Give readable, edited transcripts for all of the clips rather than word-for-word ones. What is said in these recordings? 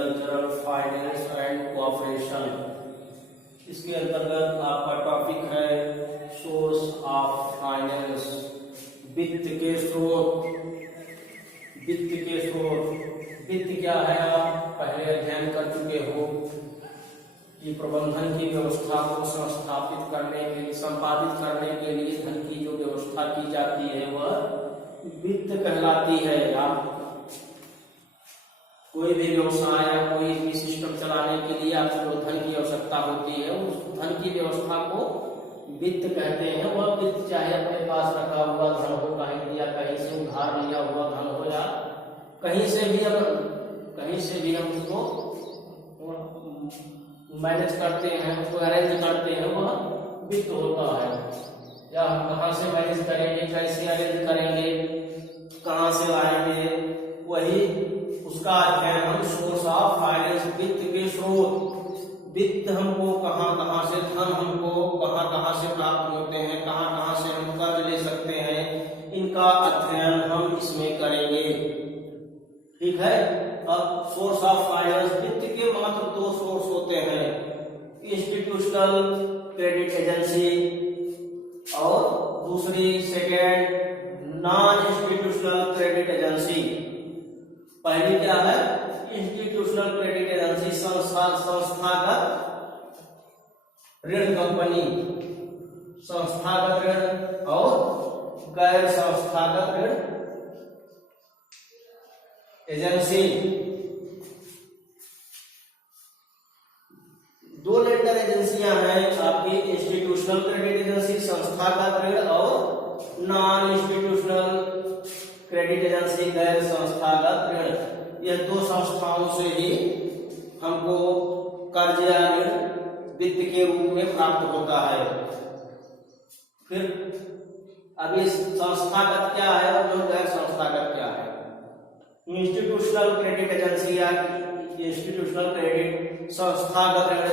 Agricultural finance and cooperation. इसके अंतर्गत आपका टॉपिक है सोर्स ऑफ फाइनेंस, वित्त के स्रोत। वित्त के स्रोत, वित्त क्या है आप पहले अध्ययन कर चुके हो कि प्रबंधन की व्यवस्था को संस्थापित करने के लिए, संपादित करने के लिए धन की जो व्यवस्था की जाती है वह वित्त कहलाती है। आप कोई भी व्यवसाय या कोई भी सिस्टम चलाने के लिए आपको धन की आवश्यकता होती है, उस धन की व्यवस्था को वित्त कहते हैं। वह वित्त चाहे अपने पास रखा हुआ धन हो, कहीं से उधार लिया हुआ धन हो, या कहीं से भी हम उसको मैनेज करते हैं, उसको अरेंज करते हैं, वह वित्त होता है। या हम कहाँ से मैनेज करेंगे, कैसे अरेंज करेंगे, कहाँ से लाएंगे, वही उसका अध्ययन हम सोर्स ऑफ फाइनेंस, वित्त के स्रोत। वित्त हमको कहाँ से, धन हमको कहाँ से प्राप्त होते हैं, कहाँ से हम कर्ज ले सकते हैं, इनका अध्ययन हम इसमें करेंगे। ठीक है। अब सोर्स ऑफ फाइनेंस, वित्त के मात्र दो सोर्स होते हैं, इंस्टीट्यूशनल क्रेडिट एजेंसी और दूसरी second non institutional credit agency. पहली क्या है? इंस्टीट्यूशनल क्रेडिट एजेंसी, संस्थागत ऋण कंपनी, संस्थागत ऋण और गैर संस्थागत ऋण एजेंसी। दो लेंडर एजेंसियां हैं आपकी, इंस्टीट्यूशनल क्रेडिट एजेंसी संस्थागत ऋण और नॉन इंस्टीट्यूशनल क्रेडिट एजेंसी गैर संस्थागत ऋण। यह दो संस्थाओं से ही हमको कर्ज या ऋण वित्त के रूप में प्राप्त होता है। फिर अभी संस्थागत क्या है और गैर संस्थागत क्या है? इंस्टीट्यूशनल क्रेडिट एजेंसी या इंस्टीट्यूशनल क्रेडिट संस्थागत ऋण,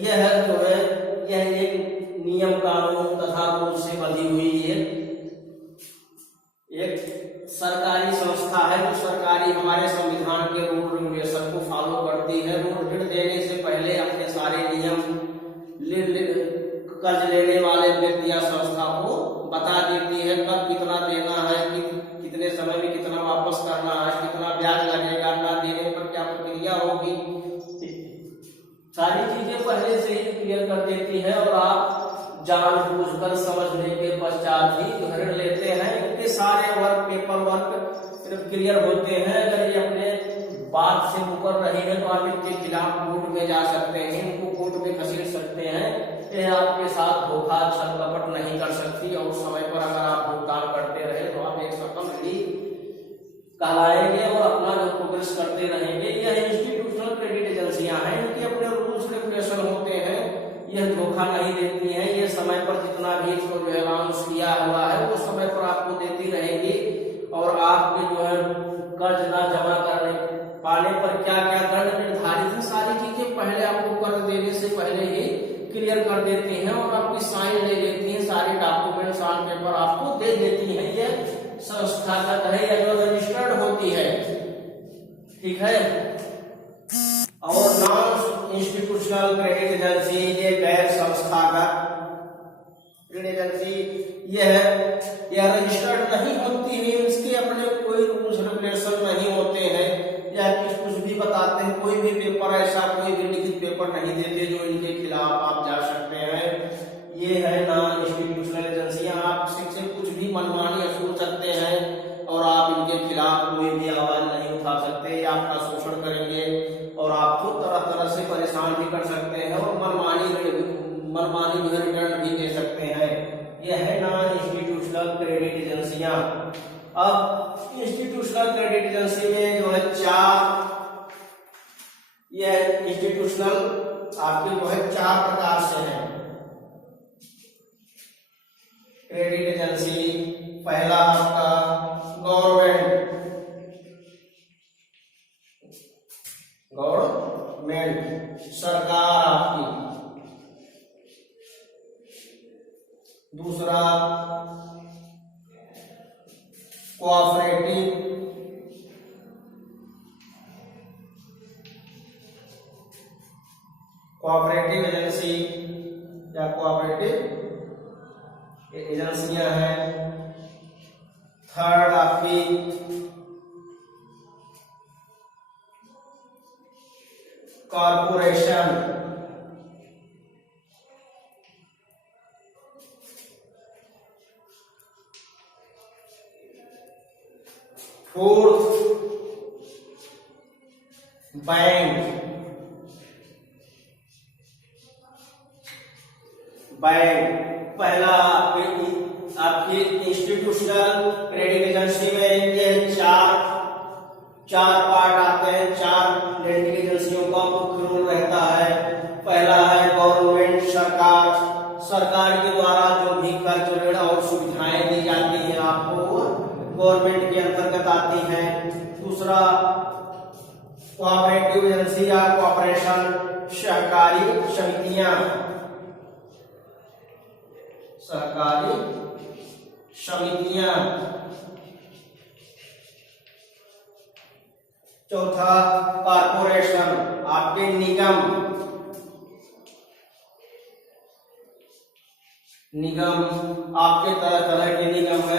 यह जो है यह एक नियम कानून तथा रूल से बंधी हुई है, एक सरकारी संस्था है जो सरकारी हमारे संविधान के रूल रेगुलेशन को फॉलो करती है। ऋण देने से पहले अपने सारे नियम कर्ज लेने वाले व्यक्ति या संस्था को बता देती है, कब कितना देना है, कितने समय में कितना वापस करना है, कितना ब्याज लगेगा, ना देने पर क्या प्रक्रिया होगी, सारी चीजें पहले से ही क्लियर कर देती है। और आप जानबूझकर समझने के पश्चात ही ऋण लेते हैं। इनके सारे पेपर वर्क क्लियर होते हैं। अगर ये अपने बात से मुकर रही है तो आप इनके खिलाफ कोर्ट में जा सकते हैं, इनको कोर्ट में घसीट सकते हैं। यह आपके साथ धोखा छल कपट नहीं कर सकती और समय पर अगर आप भुगतान करते रहे तो आप एक सकल ऋणी कहलाएंगे और अपना जो प्रोग्रेस करते रहेंगे। यह इंस्टीट्यूशनल क्रेडिट एजेंसियां हैं, इनके अपने रूल्स रेगुलेशन होते हैं, यह धोखा नहीं देती हैं। ये समय पर जितना भी इसको जो है अनाउंस किया हुआ है वो समय पर आपको देती रहेंगी। और आपके जो है कर्ज ना जमा करने पाने पर क्या क्या दंड निर्धारित है, सारी चीजें पहले आपको कर्ज देने से पहले ही क्लियर कर देती हैं और आपकी साइन ले लेती हैं, सारे डॉक्यूमेंट्स ऑन पेपर आपको दे देती हैं। ये संस्थागत है या जो रजिस्टर्ड होती है। ठीक है। और नॉन इंस्टीट्यूशनल क्रेडिट एजेंसी, ये गैर संस्थागत ऋण एजेंसी, यह रजिस्टर्ड नहीं होती है, इसके अपने कोई रूल्स रेगुलेशन नहीं होते हैं, या कुछ भी बताते हैं, कोई भी पेपर ऐसा कोई भी लिखित पेपर नहीं देते जो इनके खिलाफ आप जा सकते हैं। ये है नॉन इंस्टीट्यूशनल एजेंसियां, आप से कुछ भी मनमानी असूल सकते हैं और आप इनके खिलाफ कोई भी आवाज नहीं उठा सकते, या आपका शोषण करेंगे और आपको तरह तरह से परेशान भी कर सकते हैं और मनमानी रिटर्न भी दे सकते हैं। यह है नॉन इंस्टीट्यूशनल क्रेडिट एजेंसियां। अब इंस्टीट्यूशनल क्रेडिट एजेंसी में जो है यह इंस्टीट्यूशनल आपके जो है 4 प्रकार से है क्रेडिट एजेंसी। पहला आपका गवर्नमेंट सरकार आपकी, दूसरा कोऑपरेटिव, कोऑपरेटिव एजेंसी या कोऑपरेटिव एजेंसियां हैं। थर्ड आपकी कॉरपोरेशन। Fourth bank. पहला आपके इंस्टीट्यूशनल क्रेडिट एजेंसी में ये चार पार्ट आते हैं। चार क्रेडिट एजेंसियों का मुख्य रोल रहता है। पहला है गवर्नमेंट, सरकार के द्वारा जो भी कर्ज, ऋण और सुविधाएं दी जाती हैं आपको गवर्नमेंट के अंतर्गत आती हैं। दूसरा कोऑपरेटिव एजेंसी या कोऑपरेशन, सहकारी समितियां। चौथा कॉरपोरेशन, आपके निगम आपके तरह तरह के निगम है।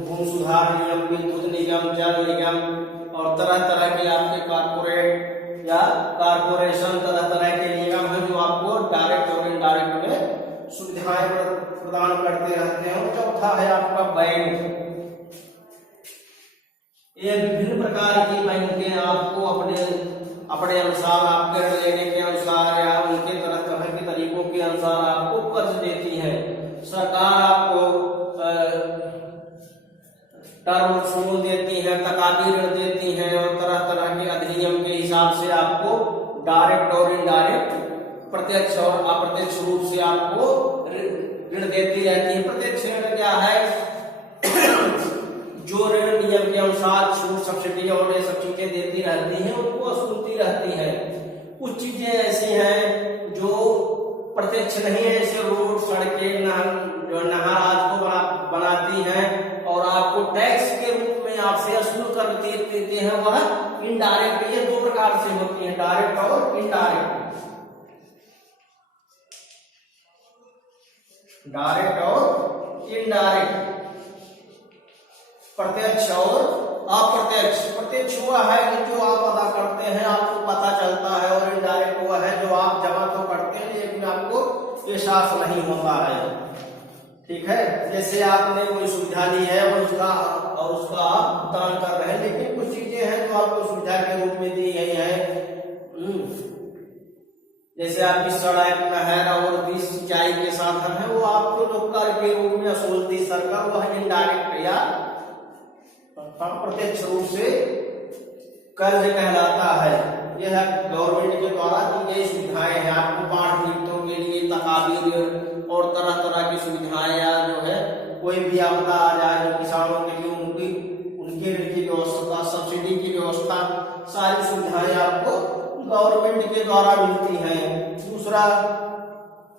भूमि सुधार निगम, विद्युत निगम, जल निगम और तरह तरह के आपके कॉरपोरेट या कॉरपोरेशन, तरह तरह के निगम है जो आपको डायरेक्ट और इनडायरेक्ट में सुविधाएं प्रदान करते रहते हैं। और चौथा है आपका बैंक। ये विभिन्न प्रकार की बैंकें आपको अपने अनुसार, आपके ऋण लेने के अनुसार या उनके तरह तरह के तरीकों के अनुसार आपको कर्ज देती है। सरकार आपको टर्म लोन देती है, तकादी ऋण देती है और तरह तरह के अधिनियम के हिसाब से आपको डायरेक्ट और इनडायरेक्ट, प्रत्यक्ष और अप्रत्यक्ष रूप से आपको ऋण देती रहती है। प्रत्यक्ष ऋण क्या है? जो ऋण नियम के अनुसार छूट, सब्सिडी और ये सब चीजें देती रहती हैं, उनको वसूलती रहती है। कुछ चीजें ऐसी हैं जो प्रत्यक्ष नहीं है, जैसे रोड, सड़कें, नहर आज को बनाती हैं और आपको टैक्स के रूप में आपसे वसूल कर देते हैं, वह इनडायरेक्ट। ये दो प्रकार से होती है, डायरेक्ट और इनडायरेक्ट। डायरेक्ट और इनडायरेक्ट, प्रत्यक्ष और अप्रत्यक्ष। प्रत्यक्ष हुआ है जो आप अदा करते हैं, आपको पता चलता है, और इनडायरेक्ट हुआ है जो आप जमा तो करते हैं लेकिन आपको एहसास नहीं होता है। ठीक है, जैसे आपने कोई सुविधा ली है और उसका आप भुगतान कर रहे हैं, लेकिन कुछ चीजें हैं जो आपको सुविधा के रूप में दी गई है। जैसे आपकी सड़क, नहर और भी सिंचाई के साधन है, वो आपको जो कर के रूप में वसूलती सरकार, वह इनडायरेक्ट या प्रत्यक्ष रूप से कर्ज कहलाता है। यह गवर्नमेंट के द्वारा दी गई सुविधाएं हैं। आपको पाठ्यपुस्तकों के लिए तकाबीर और तरह तरह की सुविधाएं, या जो है कोई भी आपदा आ जाए जो किसानों के लिए उनके ऋण की व्यवस्था, सब्सिडी की व्यवस्था, सारी सुविधाएं आपको गवर्नमेंट के द्वारा मिलती हैं। दूसरा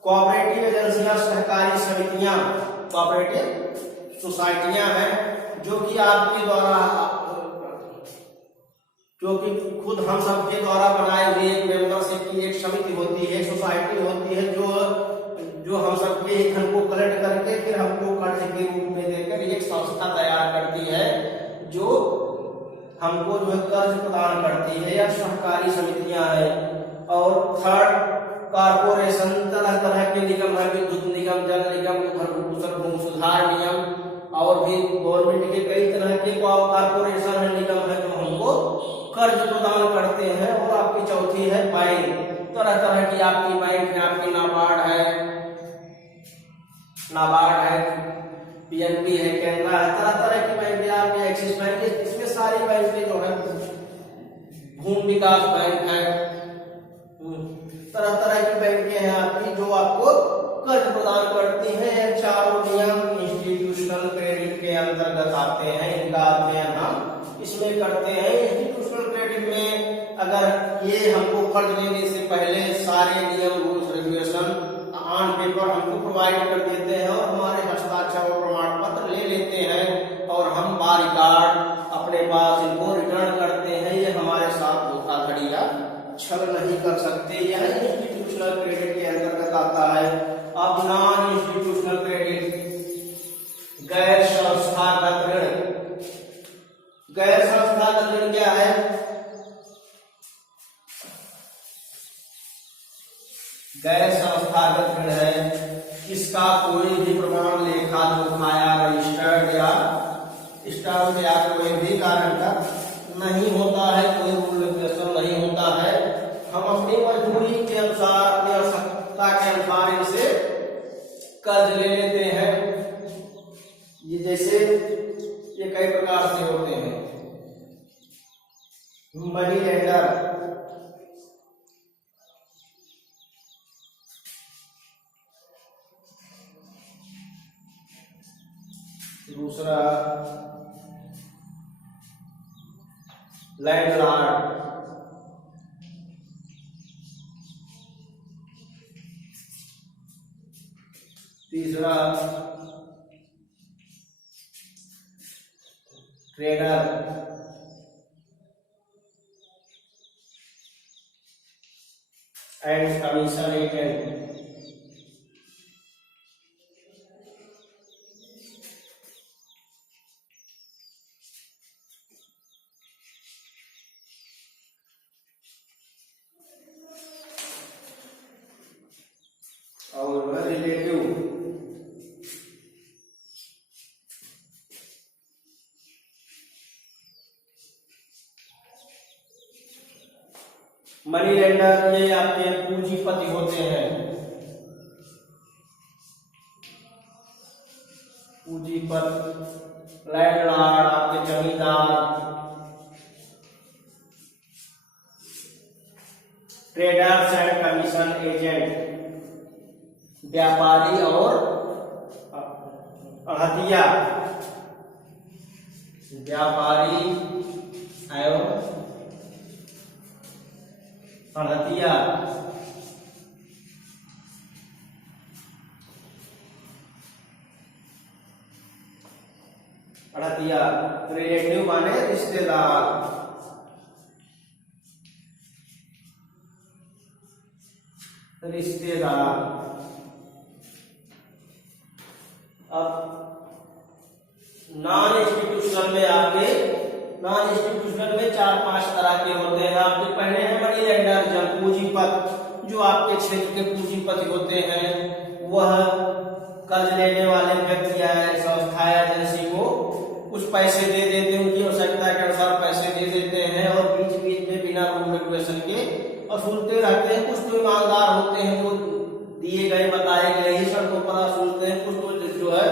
कोऑपरेटिव एजेंसियां, सहकारी समितियां, कोऑपरेटिव सोसाइटियां हैं जो कि आपके द्वारा, जो कि खुद हम सबके द्वारा बनाए हुए एक मेंबरशिप की एक समिति होती है, सोसाइटी होती है, जो हम सबके धन को कलेक्ट करके फिर हमको कर्ज के रूप में देकर एक संस्था तैयार करती है जो हमको जो है कर्ज प्रदान करती है, या सहकारी समितियां हैं। और थर्ड कॉरपोरेशन, तरह तरह के निगम है, विद्युत निगम, जल निगम, भूमि सुधार नियम और भी गवर्नमेंट के कई तरह के कॉरपोरेशन है, निगम है जो हमको कर्ज प्रदान करते हैं। और आपकी चौथी है बैंक। तरह तरह की आपकी बैंक है, आपकी नाबार्ड है, पीएनबी है, कैनरा है, तरह तरह की बैंक है, आपकी एक्सिस बैंक है। इसमें सारी बैंकें जो है, भूमि विकास बैंक है, तरह तरह की बैंकें हैं आपकी जो आपको कर्ज प्रदान करती हैं। ये चारों नियम इंस्टीट्यूशनल क्रेडिट के अंतर्गत आते हैं। इनका अध्ययन हम इसमें करते हैं। इंस्टीट्यूशनल क्रेडिट में अगर ये हमको कर्ज लेने से पहले सारे नियम, रूल्स, रेगुलेशन ऑन पेपर हमको प्रोवाइड कर देते हैं और हमारे हस्ताक्षर और प्रमाण पत्र ले लेते हैं, और हम बार रिकॉर्ड अपने पास इनको रिटर्न करते हैं। ये हमारे साथ धोखाधड़ी या छल नहीं कर सकते। यह इंस्टीट्यूशनल क्रेडिट के अंतर्गत आता है। अब नॉन इंस्टीट्यूशनल क्रेडिट, गैर संस्थागत ऋण। गैर संस्थागत ऋण क्या है? गैर संस्थागत ऋण है इसका कोई भी प्रमाण, लेखा जोखा या रजिस्टर्ड या स्टाम्प या कोई भी गारंटर नहीं होता है, कोई रूल रेगुलेशन नहीं होता है। हम अपनी मजबूरी के अनुसार, अपनी आवश्यकता के अनुसार इनसे कर्ज ले लेते हैं। ये जैसे ये कई प्रकार से होते हैं। मनी लेंडर, दूसरा लैंडलॉर्ड, तीसरा ट्रेडर, एंड कमीशन एजेंट। और रिलेटिव, मनी लेंडर ये आपके पूंजीपति होते हैं। पूंजीपति, लैंडलॉर्ड आपके जमींदार, ट्रेडर्स एंड कमीशन एजेंट व्यापारी और अड़तिया। व्यापारी एवं अड़तिया। अड़तिया रिलेटिव माने रिश्तेदार। रिश्तेदार। अब नॉन इंस्टीट्यूशनल में आपके, नॉन इंस्टीट्यूशनल में 4-5 तरह के होते हैं। आपके पहले हैं मनी लेंडर, जब पूंजीपति, जो आपके क्षेत्र के पूंजीपति होते हैं। वह कर्ज लेने वाले व्यक्ति या संस्था या एजेंसी को कुछ पैसे दे देते हैं, उनकी आवश्यकता के अनुसार पैसे दे देते हैं और बीच बीच में बिना रूल रेगुलेशन के वसूलते रहते हैं। कुछ तो ईमानदार होते हैं, वो दिए गए बताए गए ही शर्तों पर वसूलते हैं। कुछ तो जो है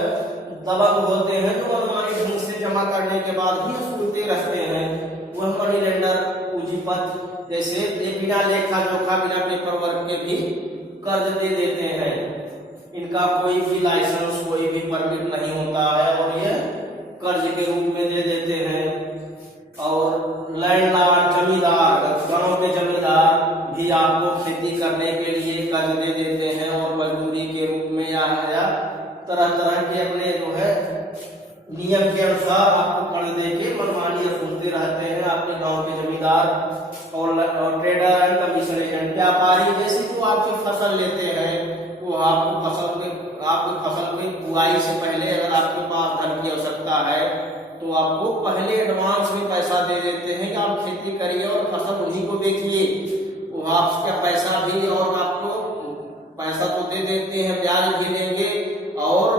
दबंग होते हैं, जो मनमानी ढंग से जमा करने के बाद भी वसूलते रहते हैं। वह मनी लेंडर, पूंजीपति जैसे ये बिना लेखा जोखा, बिना पेपर वर्क के भी कर्ज दे देते हैं। इनका कोई भी लाइसेंस, कोई भी परमिट नहीं होता है और ये कर्ज के रूप में दे देते हैं। और लैंडलॉर्ड, जमींदार, गांव के जमींदार भी आपको खेती करने के लिए कर्ज दे देते हैं और मजदूरी के रूप में या तरह तरह के अपने जो है नियम के अनुसार आपको कर्ज देके मनमानी वसूलते रहते हैं आपके गांव के जमींदार। और ट्रेडर एंड कमीशन एजेंट, व्यापारी जैसे जो आपकी फसल लेते हैं, वो आपकी फसल की बुआई से पहले अगर आपके पास धन की आवश्यकता है तो आपको पहले एडवांस में पैसा दे देते हैं कि आप खेती करिए और फसल उन्हीं को बेचिए। वो आपका पैसा भी, और आपको पैसा तो दे देते हैं, ब्याज भी देंगे और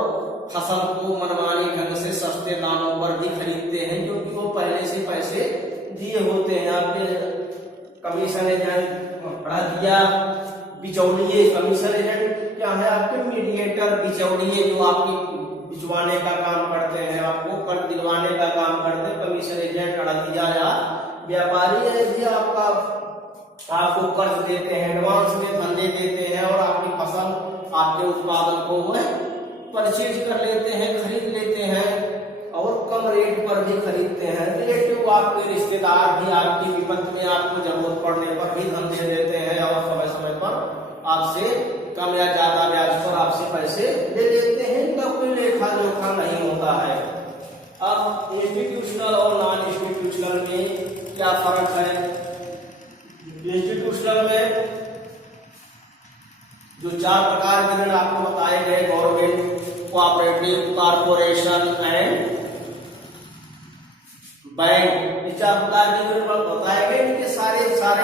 फसल को मनमानी ढंग से सस्ते दामों पर भी खरीदते हैं, क्योंकि वो पहले से पैसे दिए होते हैं। आपके कमीशन एजेंट, अड़तिया, बिचौलिए। कमीशन एजेंट क्या है? आपके मीडिएटर, बिचौलिए, जो आपकी भिजवाने का काम करते हैं, आपको कर्ज दिलवाने का काम करते हैं। कमीशन एजेंट, अड़तिया या व्यापारी है, ये आपको कर्ज देते हैं, एडवांस में धन दे देते हैं और आपकी फसल, आपके उत्पादन को वह परचेज कर लेते हैं, खरीद लेते हैं और कम रेट पर भी खरीदते हैं। रिलेटिव आपके रिश्तेदार भी आपकी विपत्ति में आपको जरूरत पड़ने पर भी धन दे देते हैं और समय समय पर आपसे कम या ज्यादा ब्याज पर आपसे पैसे ले लेते हैं। इनका कोई लेखा जोखा नहीं होता है। अब इंस्टीट्यूशनल और नॉन इंस्टीट्यूशनल में क्या फर्क है? इंस्टीट्यूशनल में जो 4 प्रकार के ऋण आपको बताए गए, government, cooperative, corporation and bank, ये 4 प्रकार के ऋण बताए गए। इनके सारे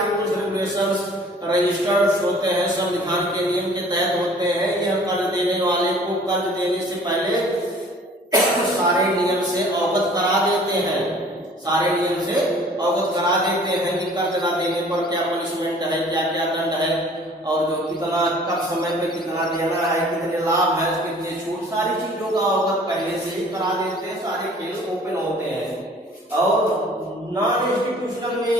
रूल्स रेगुलेशंस रजिस्टर्ड होते हैं, संविधान के नियम के तहत होते हैं। यह कर्ज देने वाले को कर्ज देने से पहले सारे नियम से अवगत करा देते हैं, सारे नियम से अवगत करा देते हैं कि कर्ज न देने पर क्या पनिशमेंट है, क्या क्या दंड है, और जो कितना कब समय पे कितना देना है, कितने लाभ है, कितने छूट, सारी चीजों का अवगत पहले से ही करा देते हैं। सारे खेल ओपन होते हैं। और नॉन इंस्टीट्यूशनल में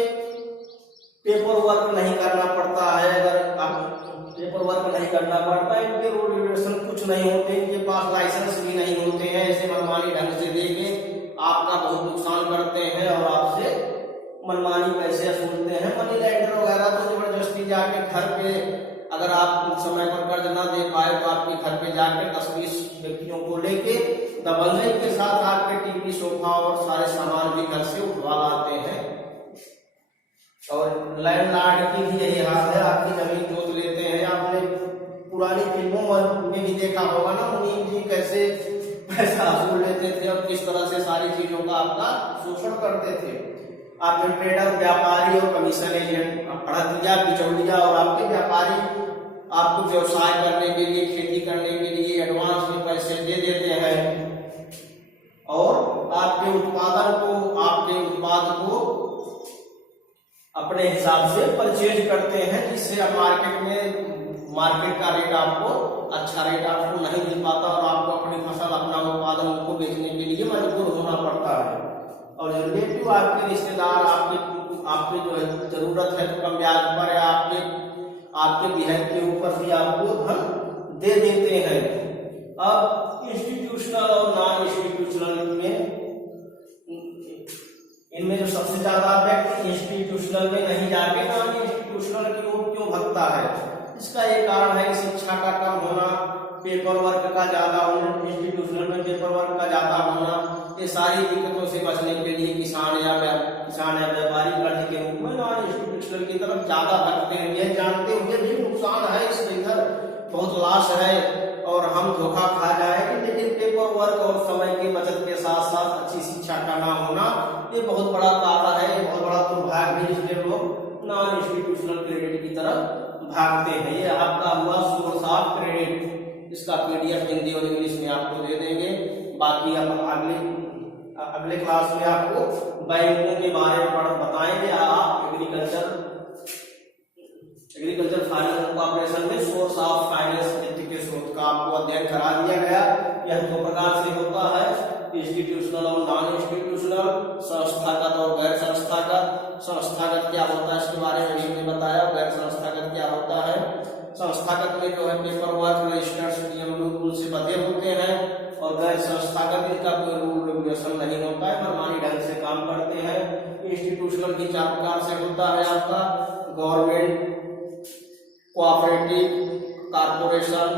पेपर वर्क नहीं करना पड़ता है। अगर आप पेपर वर्क नहीं करना पड़ता है, इनके रूल रेगुलेशन कुछ नहीं होते, इनके पास लाइसेंस भी नहीं होते हैं। ऐसे मनमानी ढंग से देके आपका बहुत नुकसान करते हैं और आपसे मनमानी पैसे वसूलते हैं। मनी लेंडर वगैरह तो जबरदस्ती जाके घर पे, अगर आप समय पर कर्ज ना दे पाए तो आपके घर पे जाके 10-20 व्यक्तियों को लेके दबंगई के साथ आपके टीवी, सोफा और सारे सामान भी घर से उठवा लाते हैं। और लैंडलॉर्ड की भी यही हाल है, आपकी जमीन जोत लेते हैं। आपने पुरानी फिल्मों में भी देखा होगा ना, मुनीम जी कैसे पैसा वसूल लेते थे और किस तरह से सारी चीजों का आपका शोषण करते थे। आपके ट्रेडर, व्यापारी और कमीशन एजेंट, अड़तिया, बिचौलिया और आपके व्यापारी आपको व्यवसाय करने के लिए, खेती करने के लिए एडवांस में पैसे दे देते हैं और आपके उत्पाद को अपने हिसाब से परचेज करते हैं, जिससे आप मार्केट का रेट आपको अच्छा रेट आपको नहीं मिल पाता और आपको अपनी फसल, अपना उत्पादन उनको बेचने के लिए मजबूर होना पड़ता है। और रिलेटिव आपके रिश्तेदार आपके जो है जरूरत है तो कम ब्याज पर या आपके बिहेव के ऊपर भी आपको धन दे देते हैं। अब इंस्टीट्यूशनल और नॉन इंस्टीट्यूशनल में, इनमें जो सबसे ज्यादा व्यक्ति इंस्टीट्यूशनल में नहीं जाके नॉन इंस्टीट्यूशनल की ओर क्यों भगता है, इसका एक कारण है शिक्षा का कम होना, पेपर वर्क का ज्यादा होना, इंस्टीट्यूशनल में पेपर वर्क का ज्यादा होना। ये सारी दिक्कतों से बचने के लिए किसान या व्यापारी कर्ज के रूप में नॉन इंस्टीट्यूशनल की तरफ ज्यादा भगते हैं। यह जानते हुए भी नुकसान है, इसमें इधर बहुत लॉस है और हम धोखा खा जाएंगे। लेकिन पेपर वर्क और समय की बचत के साथ साथ अच्छी शिक्षा का ना होना, ये बहुत बड़ा कारण है, बहुत बड़ा दुर्भाग्य है, इसलिए लोग नॉन इंस्टीट्यूशनल क्रेडिट की तरफ भागते हैं। ये आपका हुआ सोर्स ऑफ क्रेडिट, इसका पीडीएफ हिंदी और इंग्लिश में आपको दे देंगे। बाकी हम अगले क्लास में आपको बैंकों के बारे में बताएंगे। आप एग्रीकल्चर फाइनेंस कॉर्पोरेशन में सोर्स ऑफ फाइनेंस, वित्त के स्रोत का आपको अध्ययन करा दिया गया। यह 2 प्रकार से होता है, इंस्टीट्यूशनल और नॉन इंस्टीट्यूशनल, संस्थागत और गैर संस्थागत। संस्थागत क्या होता है इसके बारे में हमने बताया, गैर संस्थागत क्या होता है। संस्थागत में जो है पेपर वर्क, रजिस्टर्ड, नियम रूल से बंधे होते हैं और गैर संस्थागत इनका कोई रूल रेगुलेशन नहीं होता है, मनमानी ढंग से काम करते हैं। इंस्टीट्यूशनल की 4 प्रकार से होता है आपका गवर्नमेंट, कोऑपरेटिव, कॉर्पोरेशन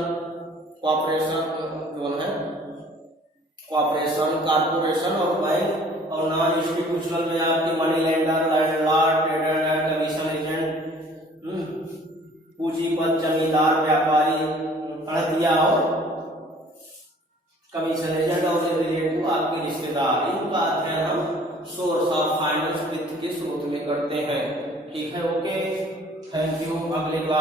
और बैंक। और नॉन इंस्टीट्यूशनल में आपकी money lender, landlord, trader, commission agent, पूंजीपत, जमींदार, व्यापारी, अड़तिया और कमीशन एजेंट और रिलेटिव आपके रिश्तेदार। इनका अध्ययन हम सोर्स ऑफ फाइनेंस, वित्त के स्रोत में करते हैं। ठीक है, ओके, थैंक यू। अगले क्लास